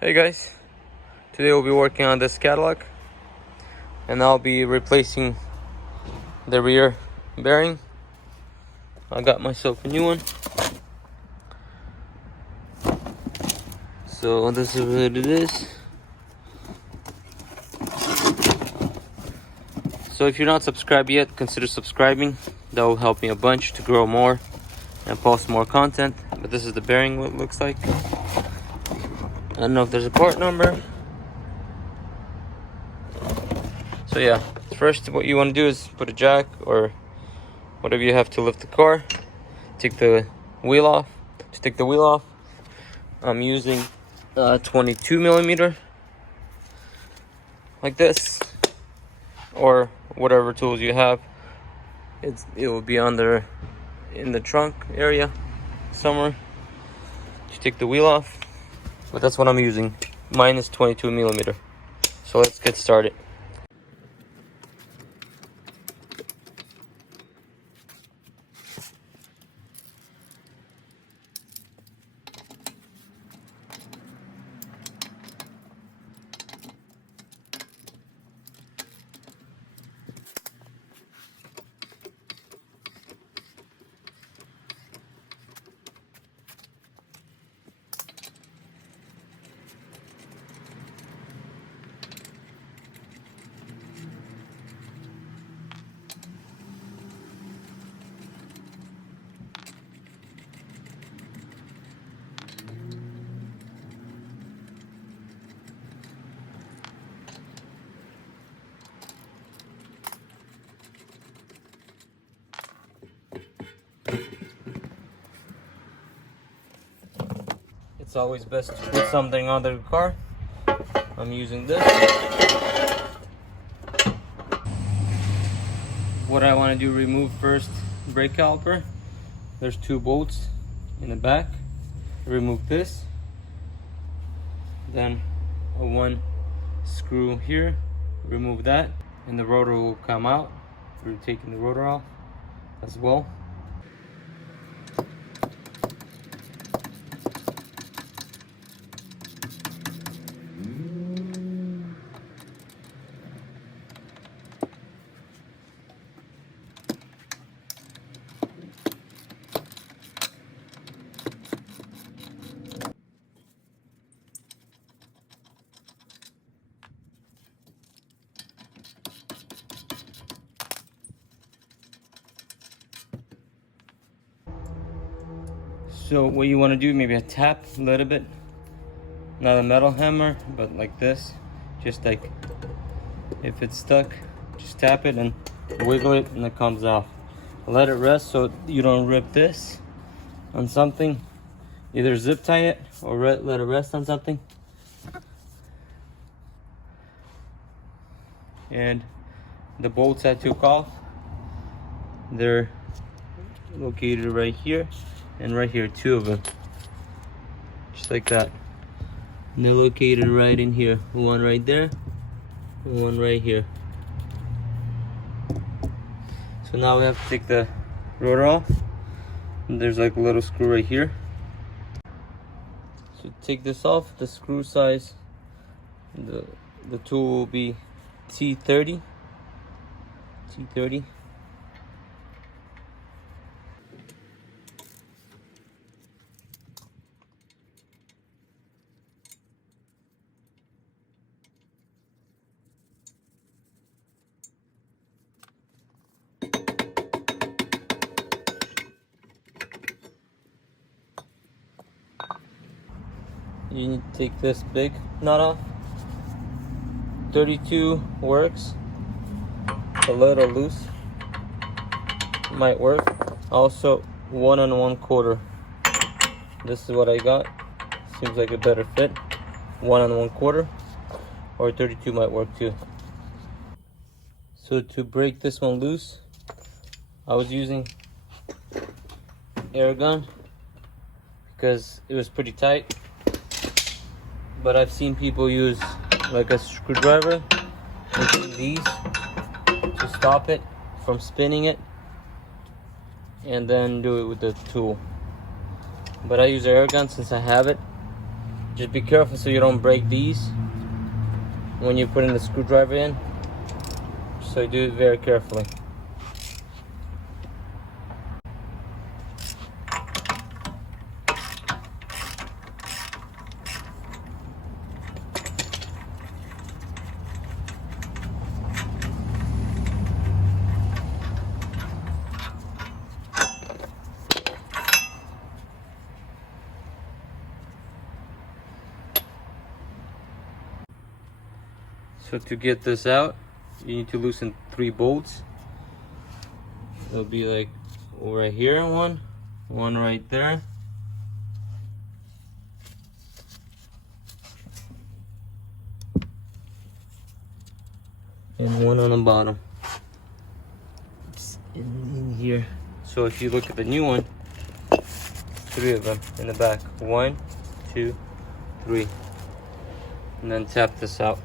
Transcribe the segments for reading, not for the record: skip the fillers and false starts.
Hey guys, today we'll be working on this Cadillac and I'll be replacing the rear bearing. I got myself a new one. So this is what it is. So if you're not subscribed yet, consider subscribing. That will help me a bunch to grow more and post more content. But this is the bearing, what it looks like. I don't know if there's a part number. So yeah, first what you want to do is put a jack or whatever you have to lift the car. Take the wheel off. To take the wheel off, I'm using 22 millimeter like this, or whatever tools you have. It will be under in the trunk area somewhere. You take the wheel off, but that's what I'm using. Mine is 22 millimeter. So let's get started. It's always best to put something under the car. I'm using this. What I want to do, remove first brake caliper. There's two bolts in the back. Remove this. Then one screw here. Remove that, and the rotor will come out. We're taking the rotor off as well. So what you want to do, maybe a tap a little bit, not a metal hammer, but like this, just like if it's stuck, just tap it and wiggle it and it comes off. Let it rest so you don't rip this on something. Either zip tie it or let it rest on something. And the bolts I took off, they're located right here and right here, two of them, just like that. And they're located right in here, one right there, one right here. So now we have to take the rotor off, and there's like a little screw right here. So take this off. The screw size, the tool will be T30. You need to take this big nut off. 32 works. A little loose might work. Also 1 1/4. This is what I got. Seems like a better fit. 1 1/4 or 32 might work too. So to break this one loose, I was using air gun because it was pretty tight. But I've seen people use like a screwdriver and these to stop it from spinning it, and then do it with the tool. But I use an air gun since I have it, Just be careful so you don't break these when you put in the screwdriver in. So do it very carefully. So to get this out, you need to loosen 3 bolts. It'll be like right here, one right there, and one on the bottom. It's in here. So if you look at the new one, 3 of them in the back. 1, 2, 3. And then tap this out.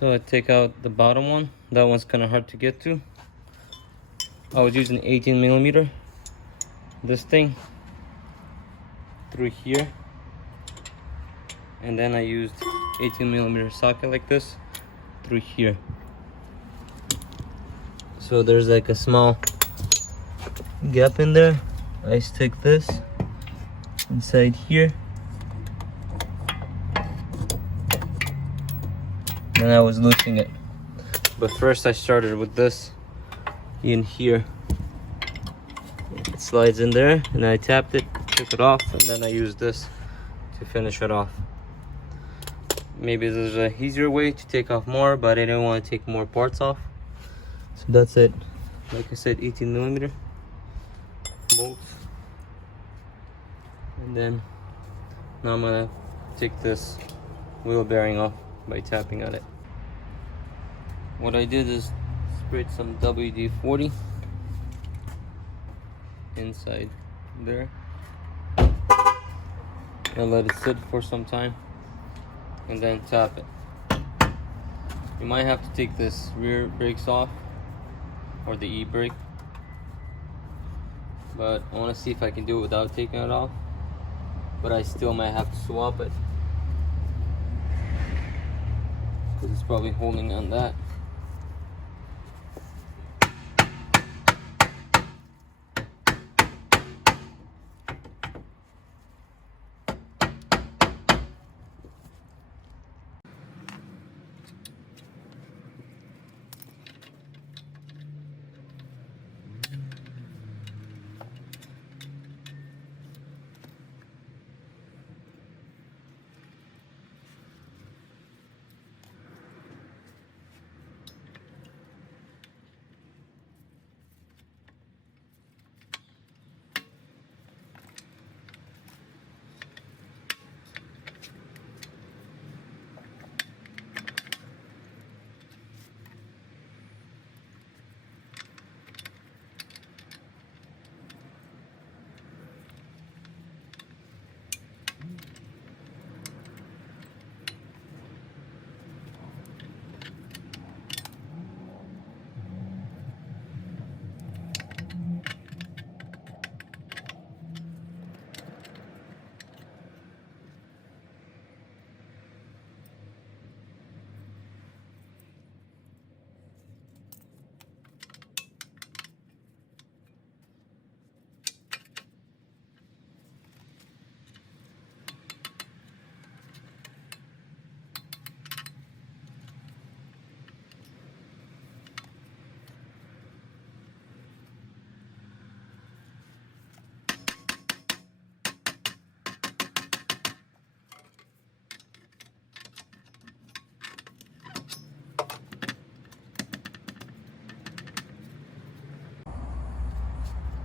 So I take out the bottom one. That one's kind of hard to get to. I was using 18mm. This thing through here, and then I used 18mm socket like this through here. So there's like a small gap in there. I stick this inside here. And I was loosening it, but first I started with this in here. It slides in there, and I tapped it, took it off, and then I used this to finish it off. Maybe there's an easier way to take off more, but I didn't want to take more parts off. So that's it. Like I said, 18mm bolts. And then now I'm gonna take this wheel bearing off by tapping on it. What I did is sprayed some WD-40 inside there. I let it sit for some time and then tap it. You might have to take this rear brakes off, or the e-brake, but I want to see if I can do it without taking it off. But I still might have to swap it because it's probably holding on that.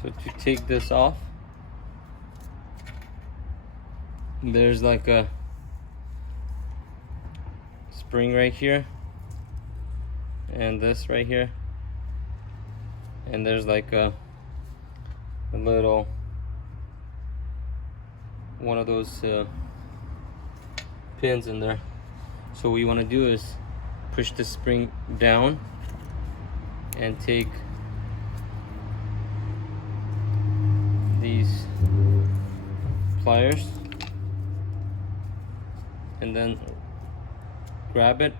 So to take this off, there's like a spring right here, and this right here, and there's like a little one of those pins in there. So what you want to do is push the spring down and take these pliers and then grab it,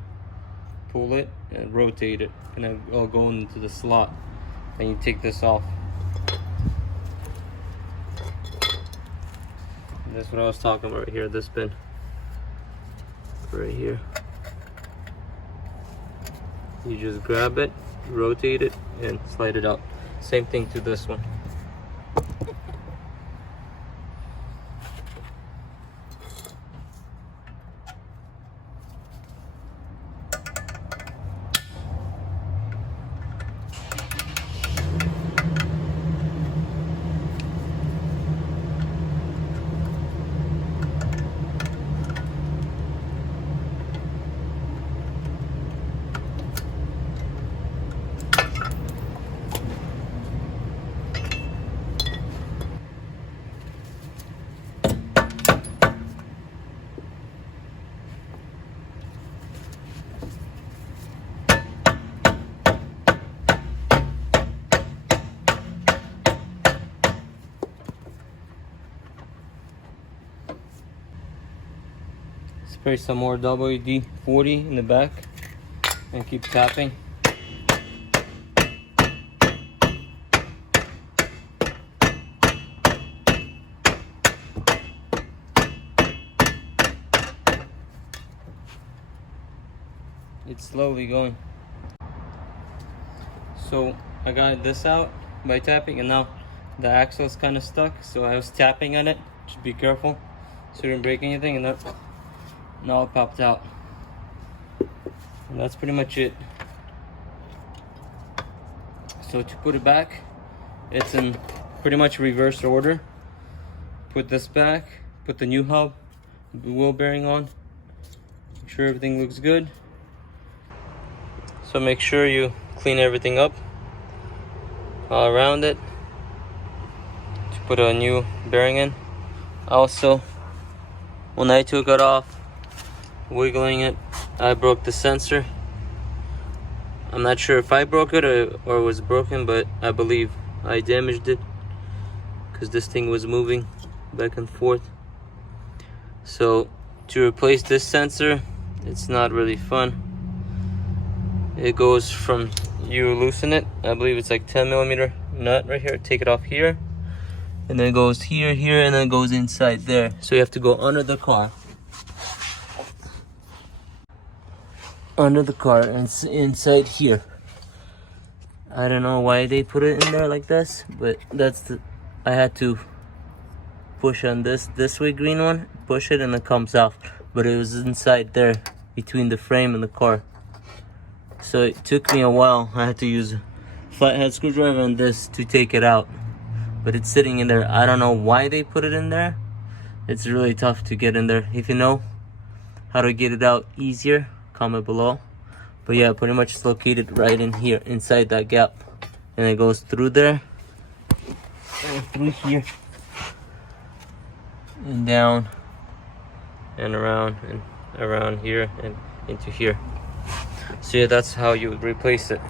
pull it, and rotate it, and it'll go into the slot. Then you take this off. And that's what I was talking about right here, this pin. Right here. You just grab it, rotate it, and slide it out. Same thing to this one. Spray some more WD-40 in the back and keep tapping. It's slowly going. So I got this out by tapping, and now the axle is kind of stuck, so I was tapping on it. Just be careful so you don't break anything, and that's now it popped out. And that's pretty much it. So to put it back, it's in pretty much reverse order. Put this back, put the new hub, the wheel bearing on, make sure everything looks good. So make sure you clean everything up all around it to put a new bearing in. Also, when I took it off, wiggling it, I broke the sensor. I'm not sure if I broke it or it was broken, but I believe I damaged it because this thing was moving back and forth. So to replace this sensor, it's not really fun. It goes from, you loosen it, I believe it's like 10mm nut right here, take it off here, and then it goes here, and then it goes inside there. So you have to go under the car. Under the car and inside here. I don't know why they put it in there like this, but that's the, I had to push on this way green one, push it, and it comes off, but it was inside there between the frame and the car. So it took me a while. I had to use a flathead screwdriver and this to take it out, but it's sitting in there. I don't know why they put it in there. It's really tough to get in there. If you know how to get it out easier, comment below. But yeah, pretty much it's located right in here, inside that gap, and it goes through there and through here and down and around here and into here. So yeah, that's how you would replace it.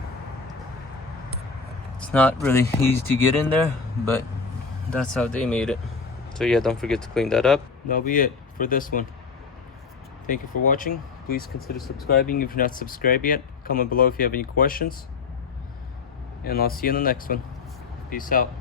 It's not really easy to get in there, but that's how they made it. So yeah, don't forget to clean that up. That'll be it for this one. Thank you for watching. Please consider subscribing if you're not subscribed yet. Comment below if you have any questions. And I'll see you in the next one. Peace out.